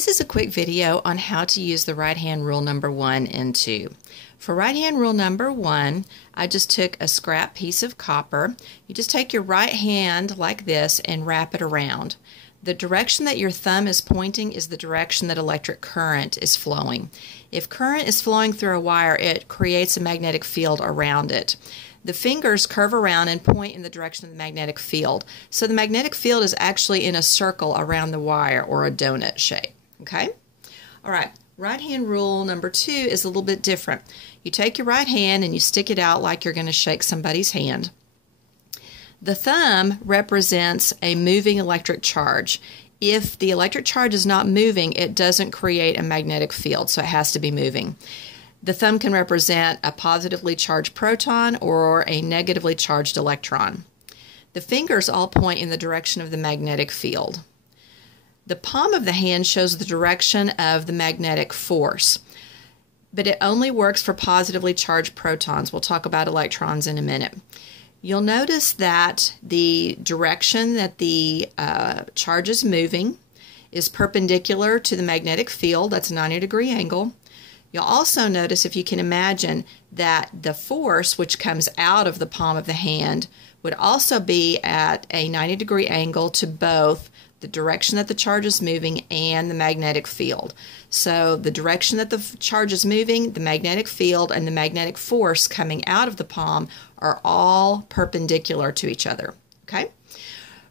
This is a quick video on how to use the right hand rule number 1 and 2. For right hand rule number 1, I just took a scrap piece of copper. You just take your right hand like this and wrap it around. The direction that your thumb is pointing is the direction that electric current is flowing. If current is flowing through a wire, it creates a magnetic field around it. The fingers curve around and point in the direction of the magnetic field. So the magnetic field is actually in a circle around the wire, or a donut shape. Okay? All right. Right hand rule number 2 is a little bit different. You take your right hand and you stick it out like you're going to shake somebody's hand. The thumb represents a moving electric charge. If the electric charge is not moving, it doesn't create a magnetic field, so it has to be moving. The thumb can represent a positively charged proton or a negatively charged electron. The fingers all point in the direction of the magnetic field. The palm of the hand shows the direction of the magnetic force, but it only works for positively charged protons. We'll talk about electrons in a minute. You'll notice that the direction that the charge is moving is perpendicular to the magnetic field. That's a 90-degree angle. You'll also notice, if you can imagine, that the force which comes out of the palm of the hand would also be at a 90-degree angle to both the direction that the charge is moving and the magnetic field. So the direction that the charge is moving, the magnetic field, and the magnetic force coming out of the palm are all perpendicular to each other. Okay?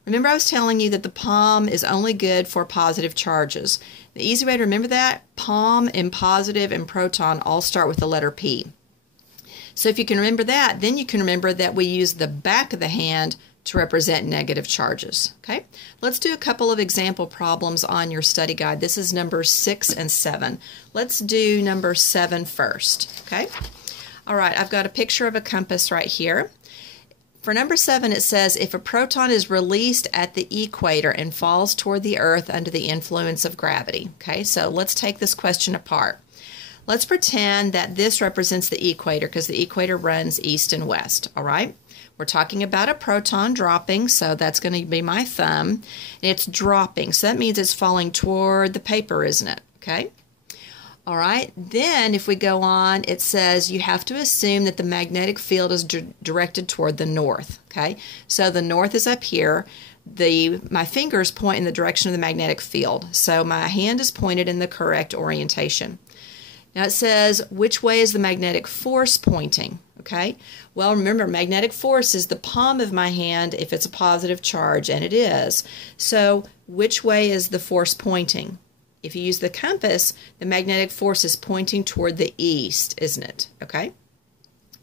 Remember, I was telling you that the palm is only good for positive charges. The easy way to remember that, palm and positive and proton all start with the letter P. So if you can remember that, then you can remember that we use the back of the hand to represent negative charges. Okay? Let's do a couple of example problems on your study guide. This is number 6 and 7. Let's do number 7 first. Okay? All right, I've got a picture of a compass right here. For number 7, it says, if a proton is released at the equator and falls toward the Earth under the influence of gravity. Okay, so let's take this question apart. Let's pretend that this represents the equator, because the equator runs east and west. All right? We're talking about a proton dropping, so that's going to be my thumb. And it's dropping, so that means it's falling toward the paper, isn't it? Okay? All right, then if we go on, it says you have to assume that the magnetic field is directed toward the north. Okay, so the north is up here. My fingers point in the direction of the magnetic field, so my hand is pointed in the correct orientation. Now it says, which way is the magnetic force pointing? Okay, well, remember, magnetic force is the palm of my hand if it's a positive charge, and it is. So which way is the force pointing? If you use the compass, the magnetic force is pointing toward the east, isn't it? Okay?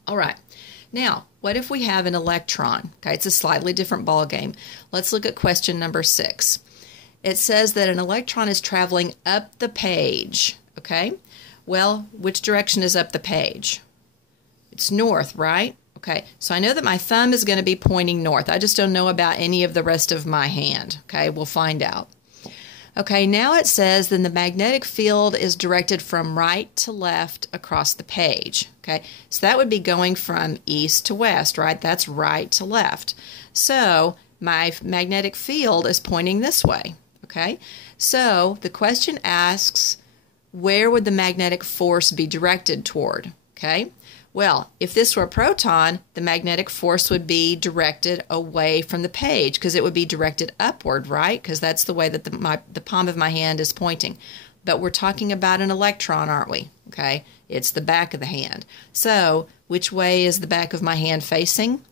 All right. Now, what if we have an electron? Okay, it's a slightly different ball game. Let's look at question number 6. It says that an electron is traveling up the page. Okay? Well, which direction is up the page? It's north, right? Okay, so I know that my thumb is going to be pointing north. I just don't know about any of the rest of my hand. Okay, we'll find out. Okay, now it says then the magnetic field is directed from right to left across the page. Okay, so that would be going from east to west, right? That's right to left. So my magnetic field is pointing this way. Okay, so the question asks, where would the magnetic force be directed toward? Okay, well, if this were a proton, the magnetic force would be directed away from the page, because it would be directed upward, right? Because that's the way that the palm of my hand is pointing. But we're talking about an electron, aren't we? Okay, it's the back of the hand. So which way is the back of my hand facing?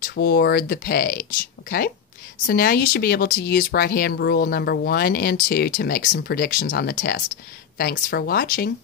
Toward the page. Okay, so now you should be able to use right hand rule number 1 and 2 to make some predictions on the test. Thanks for watching.